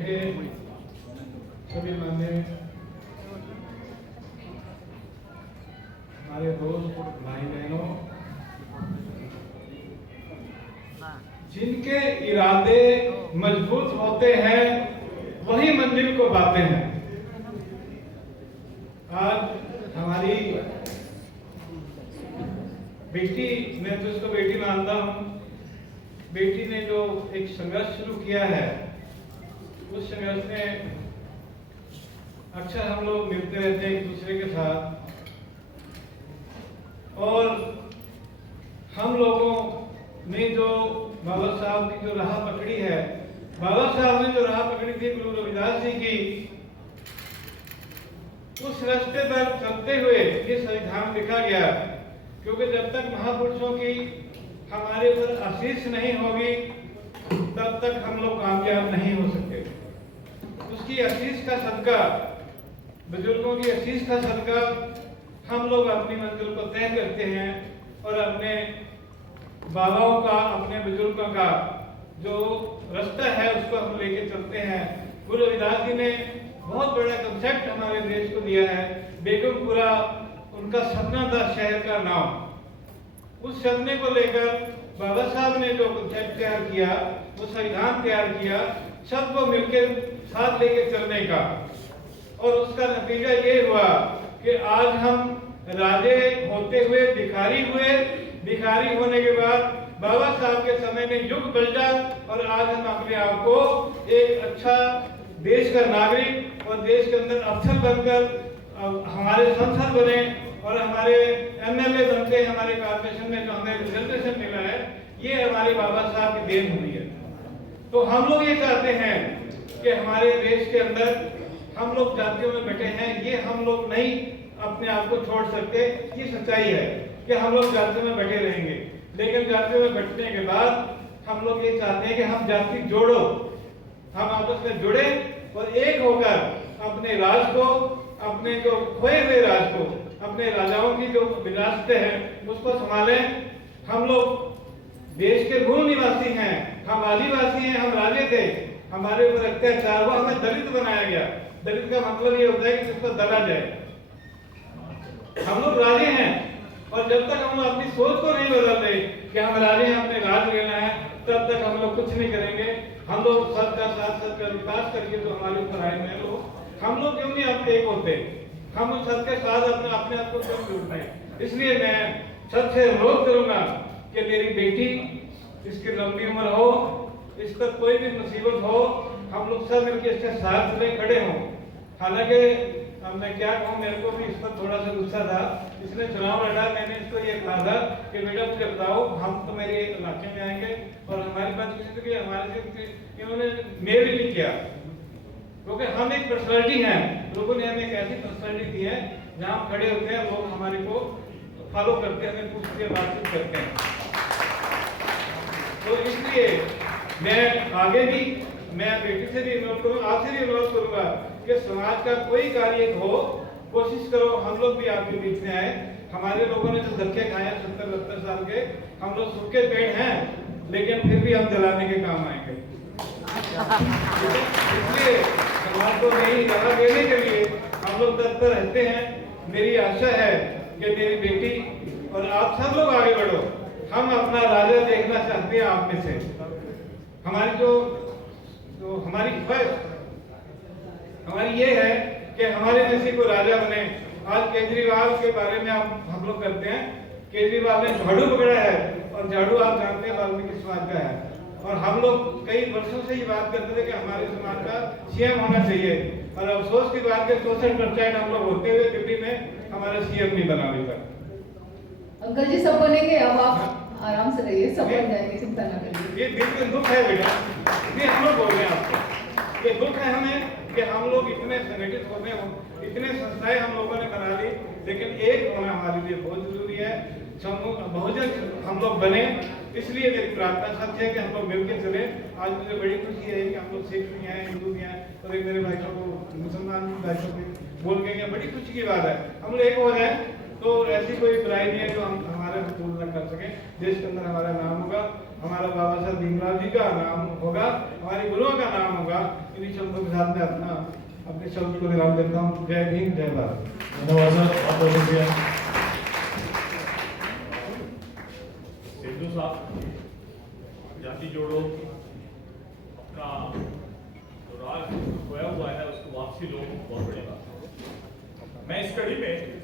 बैठे सभी मान्य हमारे दोस्त भाई बहनों, जिनके इरादे मजबूत होते हैं वही मंजिल को पाते हैं। आज हमारी बेटी, मैं तो उसको बेटी मानता हूँ, बेटी ने जो एक संघर्ष शुरू किया है, उस संघर्ष में अक्सर हम लोग मिलते रहते हैं एक दूसरे के साथ, और हम लोगों ने जो बाबा साहब की जो राह पकड़ी है, बाबा साहब ने जो राह पकड़ी थी गुरु रविदास जी की, उस रास्ते पर चलते हुए ये संविधान लिखा गया। क्योंकि जब तक महापुरुषों की हमारे ऊपर आशीष नहीं होगी तब तक हम लोग कामयाब नहीं हो सकते। उसकी आशीष का सदका, बुजुर्गों की आशीष का सदका हम लोग अपनी मंजिल को तय करते हैं और अपने बाबाओं का, अपने बुजुर्गों का जो रास्ता है उसको हम लेके चलते हैं। गुरु रविदास जी ने बहुत बड़ा कंसेप्ट हमारे देश को दिया है। बेगमपुरा उनका सपना था, शहर का नाम। उस सपने को लेकर बाबा साहब ने जो कंसेप्ट तैयार किया, वो संविधान तैयार किया, सबको मिलकर साथ लेके चलने का, और उसका नतीजा ये हुआ कि आज हम राजे होते हुए भिखारी हुए। भिखारी होने के बाद बाबा साहब के समय में युग बदला और आज हम अपने आप को एक अच्छा देश का नागरिक और देश के अंदर अफसर बनकर हमारे संसद बने और हमारे एमएलए बनते, हमारे कॉर्पोरेशन में जो हमें रिजर्वेशन मिला है, ये हमारे बाबा साहब की देन हुई है। तो हम लोग ये चाहते हैं कि हमारे देश के अंदर हम लोग जातियों में बैठे हैं, ये हम लोग नहीं अपने आप को छोड़ सकते। ये सच्चाई है कि हम लोग जातियों में बैठे रहेंगे, लेकिन जातियों में बैठने के बाद हम लोग ये चाहते हैं कि हम जाति जोड़ो, हम आपस में जुड़े और एक होकर अपने राज को, अपने जो खोए हुए राज को, अपने राजाओं की जो विरासतें हैं उसको संभालें। हम लोग देश के मूल निवासी हैं, हम आदिवासी हैं, हम राजे थे, हमारे ऊपर अत्याचार हुआ, हमें दलित बनाया गया। दलित का मतलब ये होता है कि जिसको दला जाए। हम लोग राजे हैं और जब तक हम लोग अपनी सोच को नहीं बदल रहे कि हम राजे हैं, अपने राज लेना है, तब तक हम लोग कुछ नहीं करेंगे। हम लोग सबका साथ, सबका विकास करके जो हमारे ऊपर आए हैं लोग, हम लोग क्यों नहीं अब एक होते? हम उन सबके साथ अपने आप को क्यों जुड़ते हैं? इसलिए मैं सबसे अनुरोध करूंगा कि मेरी बेटी, इसकी लंबी उम्र हो, इस पर कोई भी मुसीबत हो, हम लोग सब मिलकर इसके साथ में खड़े हों। हालांकि अब मैं क्या कहूँ, मेरे को भी इस पर थोड़ा सा गुस्सा था। इसने चुनाव लड़ा, मैंने इसको ये कहा था कि बेटा मुझे बताओ, हम तो मेरे इलाके में आएंगे और हमारी बात किसी की हमारे से इन्होंने मेल ही नहीं किया, क्योंकि हम एक पर्सनैलिटी हैं। लोगों ने हमें एक ऐसी पर्सनैलिटी दी है जहाँ हम खड़े होते हैं, लोग हमारे को फॉलो करते हैं, हमें पूछते हैं, बातचीत करते हैं। तो इसलिए मैं आगे भी, मैं बेटी से भी अनुरोध करूँ, आपसे भी अनुरोध करूंगा कि समाज का कोई कार्य हो, कोशिश करो हम लोग भी आपके बीच में आए। हमारे लोगों ने जो धक्के खाए हैं 70-72 साल के, हम लोग सूखे पेड़ हैं, लेकिन फिर भी हम जलाने के काम आएंगे। इसलिए समाज को नई राह देने के लिए हम लोग तत्पर रहते हैं। मेरी आशा है कि मेरी बेटी और आप सब लोग आगे बढ़ो। हम अपना राजा देखना चाहते हैं आप में से। हमारी जो हमारी ख्वाहिश हमारी ये है कि हमारे जैसे को राजा बने। आज केजरीवाल के बारे में हम लोग करते हैं, केजरीवाल ने झाड़ू पकड़ा है और झाड़ू आप जानते हैं वाल्मीकि समाज का है, और हम लोग कई वर्षों से ये बात करते थे कि हमारे समाज का सीएम होना चाहिए, और अफसोस की बात है 64% हम लोग होते हुए दिल्ली में हमारा सीएम नहीं बना अभी तक। अंकल जी सब बनेंगे, अब आप आराम से रहिए, सब बन जाएंगे, चिंता ना करिए। ये दिल का दुख है बेटा, ये हम लोग बोल रहे हैं आपको, ये दुख है हमें कि हम लोग इतने संगठित हो गए, इतने संस्थाएं हम लोगों ने बना ली, लेकिन एक होना हमारे लिए बहुत जरूरी है। बहुजन हम लोग बने, इसलिए मेरी प्रार्थना सच है कि हम लोग मिलकर चले। आज मुझे बड़ी खुशी है कि हम लोग सिख भी हैं, हिंदू भी हैं, और एक मेरे भाइयों को मुसलमान भाइयों को बोल के बड़ी खुशी की बात है। हम लोग एक हो जाए तो ऐसी कोई बुराई नहीं है जो हम हमारे पूर्ण न कर सके। देश के अंदर हमारा नाम होगा, हमारा बाबा साहब भीमराव जी का नाम होगा, हमारे गुरुओं का नाम होगा। इन्हीं के साथ में अपने शब्द को विराम देता हूँ। जय भीम, जय भारत। धन्यवाद सर, बहुत बहुत शुक्रिया। सिद्धू साहब, जाति जोड़ो अपना जो राज खोया हुआ है उसको वापसी लो, बहुत बड़ी बात है। मैं इस कड़ी में